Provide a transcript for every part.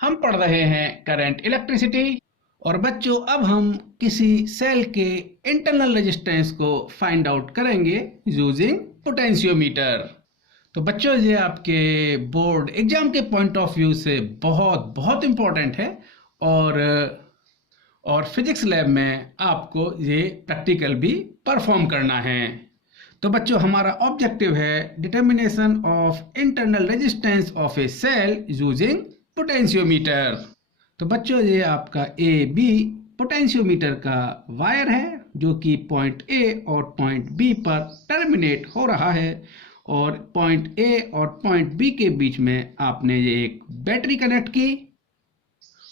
हम पढ़ रहे हैं करंट इलेक्ट्रिसिटी। और बच्चों अब हम किसी सेल के इंटरनल रेजिस्टेंस को फाइंड आउट करेंगे यूजिंग पोटेंशियोमीटर। तो बच्चों ये आपके बोर्ड एग्जाम के पॉइंट ऑफ व्यू से बहुत बहुत इम्पोर्टेंट है और फिजिक्स लैब में आपको ये प्रैक्टिकल भी परफॉर्म करना है। तो बच्चों हमारा ऑब्जेक्टिव है determination of internal resistance of a cell using potentiometer. तो बच्चों ये आपका ए बी पोटेंशियोमीटर का वायर है जो कि पॉइंट ए और पॉइंट बी पर टर्मिनेट हो रहा है, और पॉइंट ए और पॉइंट बी के बीच में आपने ये एक बैटरी कनेक्ट की,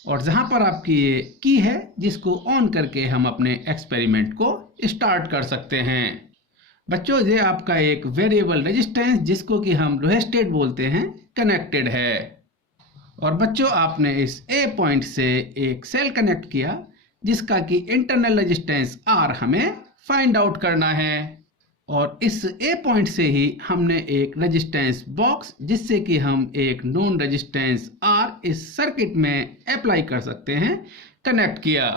और जहां पर आपकी ये की है जिसको ऑन करके हम अपने एक्सपेरिमेंट को स्टार्ट कर सकते हैं। बच्चों ये आपका एक वेरिएबल रेजिस्टेंस जिसको कि हम रेजिस्टेड बोलते हैं कनेक्टेड है। और बच्चों आपने इस ए पॉइंट से एक सेल कनेक्ट किया जिसका कि इंटरनल रेजिस्टेंस आर हमें फाइंड आउट करना है, और इस ए पॉइंट से ही हमने एक रेजिस्टेंस बॉक्स जिससे कि हम एक नॉन रेजिस्टेंस आर इस सर्किट में अप्लाई कर सकते हैं कनेक्ट किया।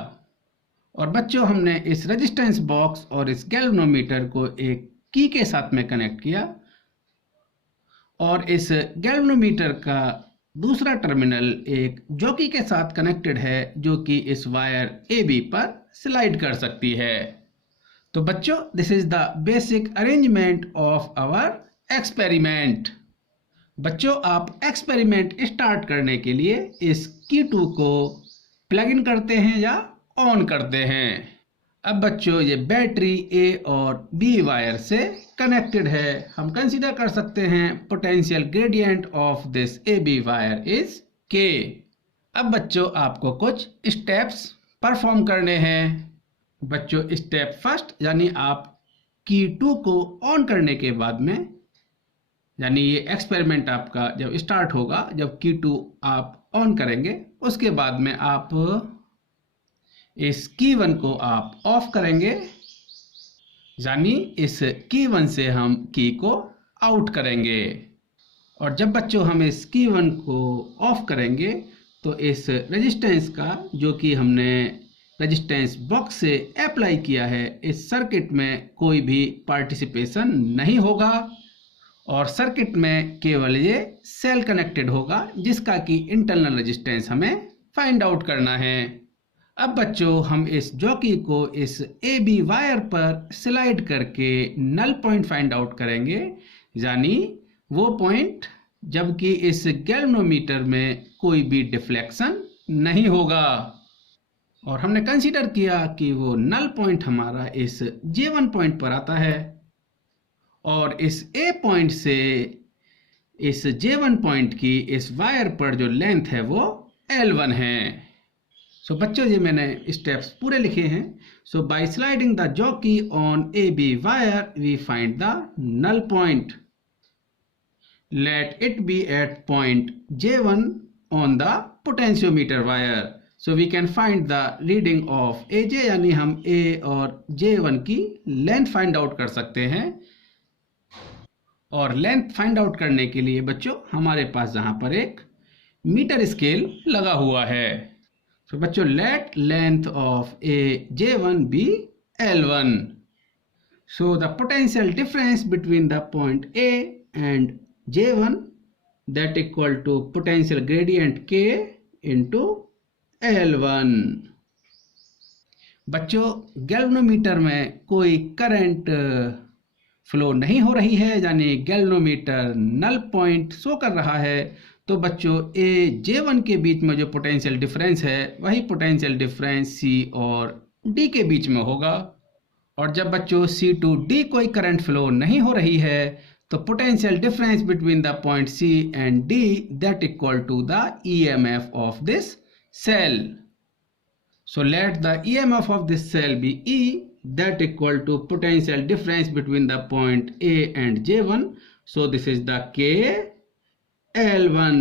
और बच्चों हमने इस रेजिस्टेंस बॉक्स और इस गैल्वेनोमीटर को एक की के साथ में कनेक्ट किया, और इस गैल्वेनोमीटर का दूसरा टर्मिनल एक जॉकी के साथ कनेक्टेड है जो कि इस वायर ए बी पर स्लाइड कर सकती है। तो बच्चों this is the basic arrangement of our experiment. बच्चों आप एक्सपेरिमेंट स्टार्ट करने के लिए इस की 2 को प्लग इन करते हैं या ऑन करते हैं। अब बच्चों ये बैटरी ए और बी वायर से कनेक्टेड है। हम कंसीडर कर सकते हैं potential gradient of this A B wire is K. अब बच्चों आपको कुछ स्टेप्स परफॉर्म करने हैं। बच्चों स्टेप फर्स्ट यानी आप की 2 को ऑन करने के बाद में, यानी ये एक्सपेरिमेंट आपका जब स्टार्ट होगा जब की 2 आप ऑन करेंगे, उसके बाद में आप इस की 1 को आप ऑफ करेंगे, यानी इस की 1 से हम की को आउट करेंगे। और जब बच्चों हम इस की 1 को ऑफ करेंगे तो इस रेजिस्टेंस का जो कि हमने रेजिस्टेंस बॉक्स से अप्लाई किया है इस सर्किट में कोई भी पार्टिसिपेशन नहीं होगा, और सर्किट में केवल ये सेल कनेक्टेड होगा जिसका कि इंटरनल रेजिस्टेंस हमें फाइंड आउट करना है। अब बच्चों हम इस जॉकी को इस ए बी वायर पर स्लाइड करके नल पॉइंट फाइंड आउट करेंगे, यानी वो पॉइंट जबकि इस गैल्वेनोमीटर में कोई भी डिफ्लेक्शन नहीं होगा। और हमने कंसीडर किया कि वो नल पॉइंट हमारा इस J1 पॉइंट पर आता है, और इस ए पॉइंट से इस J1 पॉइंट की इस वायर पर जो लेंथ है वो L1 है। सो बच्चों ये मैंने स्टेप्स पूरे लिखे हैं। So by sliding the jockey on A B wire we find the null point, let it be at point J1 on the potentiometer wire. So we can find the reading of AJ, यानी हम A और J1 की length find out कर सकते हैं। और length find out करने के लिए बच्चों हमारे पास जहां पर एक मीटर स्केल लगा हुआ है। तो बच्चों let length of J1 be L1। So the potential difference between the point A and J1 that equal to potential gradient K into L1। बच्चों गैल्वेनोमीटर में कोई करंट फ्लो नहीं हो रही है, यानी गैल्वेनोमीटर नल पॉइंट शो कर रहा है। तो बच्चों A J1 के बीच में जो पोटेंशियल डिफरेंस है वही पोटेंशियल डिफरेंस C और D के बीच में होगा। और जब बच्चों C to D कोई करंट फ्लो नहीं हो रही है तो potential difference between the point C and D that equal to the EMF of this cell. So let the EMF of this cell be E that equal to potential difference between the point A and J1. So this is the K L1.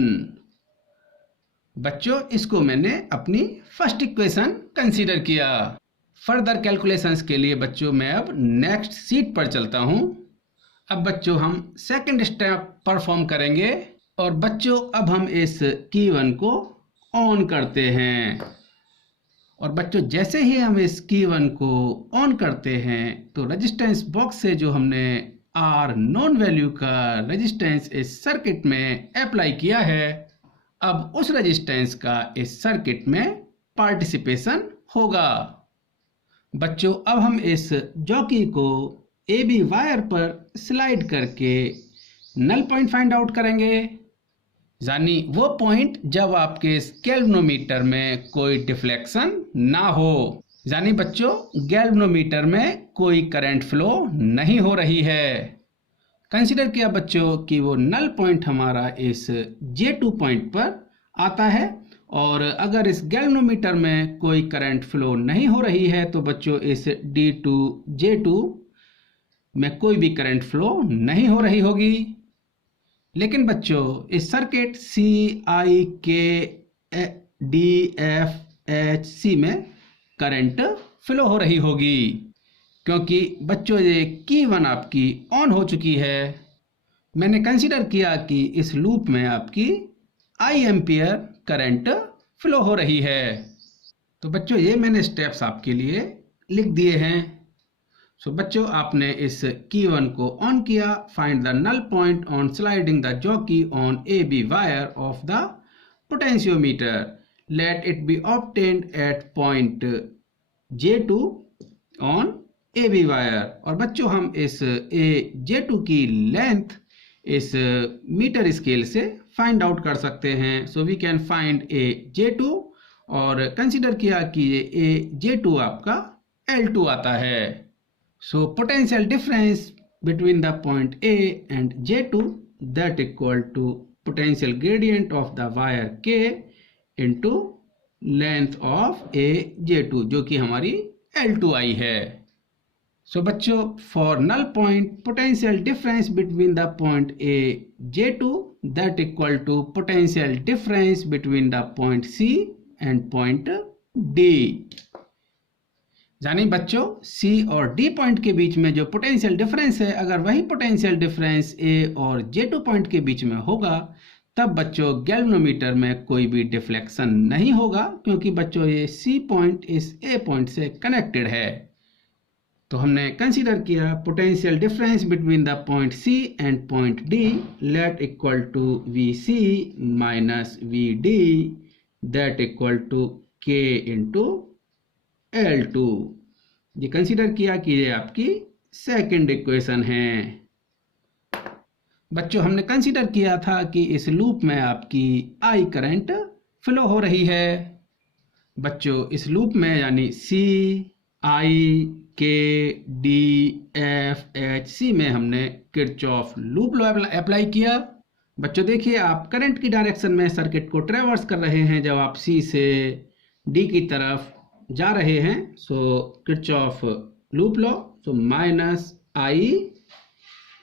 बच्चों इसको मैंने अपनी first equation consider किया। Further calculations के लिए बच्चों मैं अब नेक्स्ट सीट पर चलता हूं। अब बच्चों हम सेकंड स्टेप परफॉर्म करेंगे, और बच्चों अब हम इस की 1 को ऑन करते हैं। और बच्चों जैसे ही हम इस की 1 को ऑन करते हैं तो रेजिस्टेंस बॉक्स से जो हमने आर नॉन वैल्यू का रेजिस्टेंस इस सर्किट में अप्लाई किया है, अब उस रेजिस्टेंस का इस सर्किट में पार्टिसिपेशन होगा। बच्चों अब हम इस जॉकी को ए बी वायर पर स्लाइड करके नल पॉइंट फाइंड आउट करेंगे, यानी वो पॉइंट जब आपके गैल्वेनोमीटर में कोई डिफ्लेक्शन ना हो, यानी बच्चों गैल्वेनोमीटर में कोई करंट फ्लो नहीं हो रही है। कंसीडर किया बच्चों कि वो नल पॉइंट हमारा इस J2 पॉइंट पर आता है, और अगर इस गैल्वेनोमीटर में कोई करंट फ्लो नहीं हो रही है तो बच्चों इस D2 J2 में कोई भी करंट फ्लो नहीं हो रही होगी। लेकिन बच्चों इस सर्किट CIKDFHC में करंट फ्लो हो रही होगी, क्योंकि बच्चों ये की 1 आपकी ऑन हो चुकी है। मैंने कंसीडर किया कि इस लूप में आपकी I एम्पियर करंट फ्लो हो रही है। तो बच्चों ये मैंने स्टेप्स आपके लिए लिख दिए हैं। सो बच्चों आपने इस की 1 को ऑन किया, find the null point on sliding the jockey on A B wire of the potentiometer, let it be obtained at point J2 on A B wire. और बच्चों हम इस J2 की लेंथ इस मीटर स्केल से find out कर सकते हैं। सो वी कैन फाइंड J2 और कंसीडर किया कि ये J2 आपका L2 आता है। So potential difference between the point A and J2 that equal to potential gradient of the wire K into length of A J2, जो कि हमारी L2I है। So बच्चों for null point potential difference between the point A J2 that equal to potential difference between the point C and point D, यानी बच्चों C और D point के बीच में जो पोटेंशियल डिफरेंस है, अगर वही पोटेंशियल डिफरेंस A और J2 पॉइंट के बीच में होगा तब बच्चों गैल्वेनोमीटर में कोई भी डिफ्लेक्शन नहीं होगा, क्योंकि बच्चों ये C पॉइंट इस A पॉइंट से कनेक्टेड है। तो हमने कंसीडर किया potential difference between the point C and point D let equal to VC minus VD that equal to K into L2। ये कंसीडर किया कि ये आपकी सेकंड इक्वेशन है। बच्चों हमने कंसीडर किया था कि इस लूप में आपकी I करंट फ्लो हो रही है। बच्चों इस लूप में यानी C I K D F H C में हमने किरचॉफ लूप लॉ अप्लाई किया। बच्चों देखिए आप करंट की डायरेक्शन में सर्किट को ट्रेवर्स कर रहे हैं जब आप C से D की तरफ जा रहे हैं। So Kirchhoff loop law, so minus I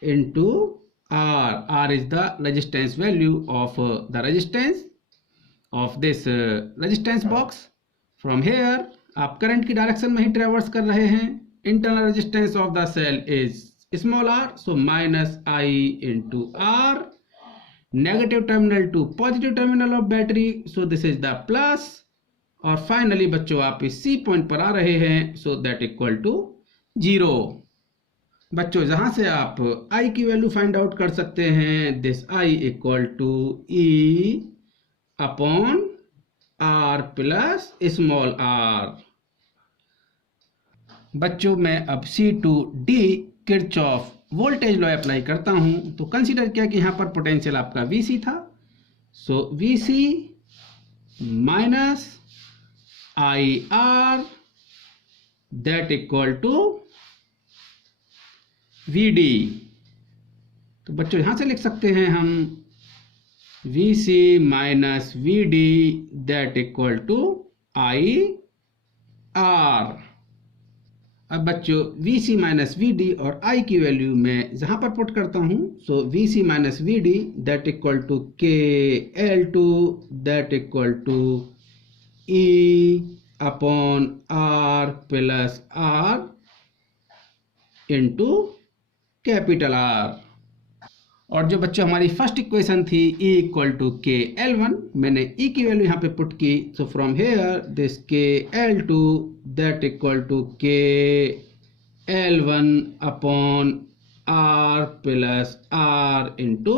into R, R is the resistance value of the resistance of this resistance box. From here आप करंट की डायरेक्शन में ही ट्रेवर्स कर रहे हैं। Internal resistance of the cell is small r, so minus I into R, negative terminal to positive terminal of battery, so this is the plus. और finally बच्चों आप इस C पॉइंट पर आ रहे हैं, सो दैट इक्वल टू 0। बच्चों जहां से आप I की वैल्यू फाइंड आउट कर सकते हैं, this I equal to E upon R plus small r। बच्चों मैं अब C2D Kirchhoff voltage law apply करता हूं। तो कंसीडर किया कि यहां पर पोटेंशियल आपका VC था, so VC minus IR that equal to VD। तो बच्चों यहां से लिख सकते हैं हम VC minus VD that equal to IR। अब बच्चों VC माइनस VD और I की वैल्यू मैं जहां पर पुट करता हूं, so VC minus VD that equal to KL2 that equal to E upon R plus R into capital R। और जो बच्चों हमारी फर्स्ट इक्वेशन थी E equal to K L1, मैंने E की वैल्यू यहाँ पे पुट की। सो फ्रॉम हेयर दिस के L2 that equal to K L1 upon R plus R into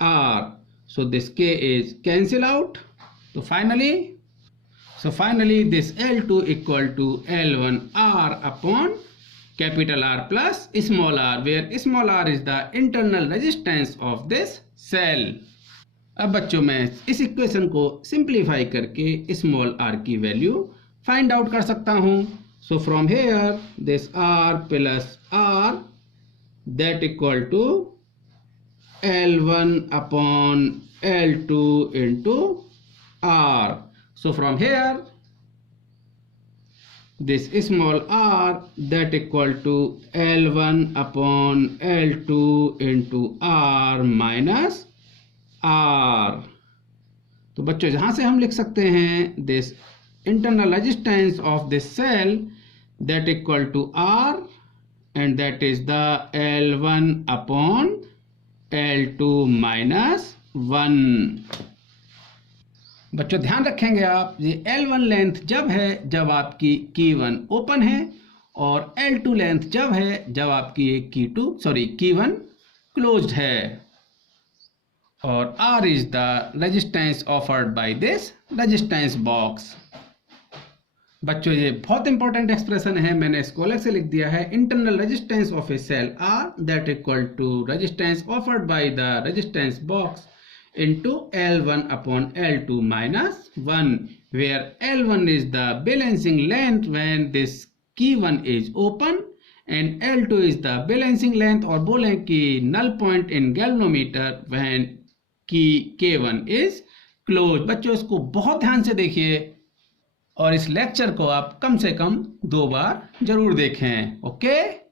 R. So this K is cancel out. So finally this L2 equal to L1 R upon capital R plus small r, where small r is the internal resistance of this cell. अब बच्चों मैं इस equation को simplify करके small r की value find out कर सकता हूँ. So from here this r plus r that equal to L1 upon L2 into R. So from here this small r that equal to L1 upon L2 into R minus R. तो बच्चों जहां से हम लिख सकते हैं this internal resistance of this cell that equal to R and that is the L1 upon L2 minus 1. बच्चों ध्यान रखेंगे आप, ये L1 लेंथ जब है जब आपकी की1 ओपन है, और L2 लेंथ जब है जब आपकी की1 क्लोज्ड है, और R is the resistance offered by this resistance box. बच्चों ये बहुत इंपॉर्टेंट एक्सप्रेशन है, मैंने इसको अलग से लिख दिया है. Internal resistance of a cell R that equal to resistance offered by the resistance box into L1 upon L2 minus 1, where L1 is the balancing length when this key1 is open and L2 is the balancing length, और बोलें कि null point in galvanometer when key K1 is closed. बच्चों इसको बहुत ध्यान से देखिए और इस लेक्चर को आप कम से कम 2 बार जरूर देखें. ओके.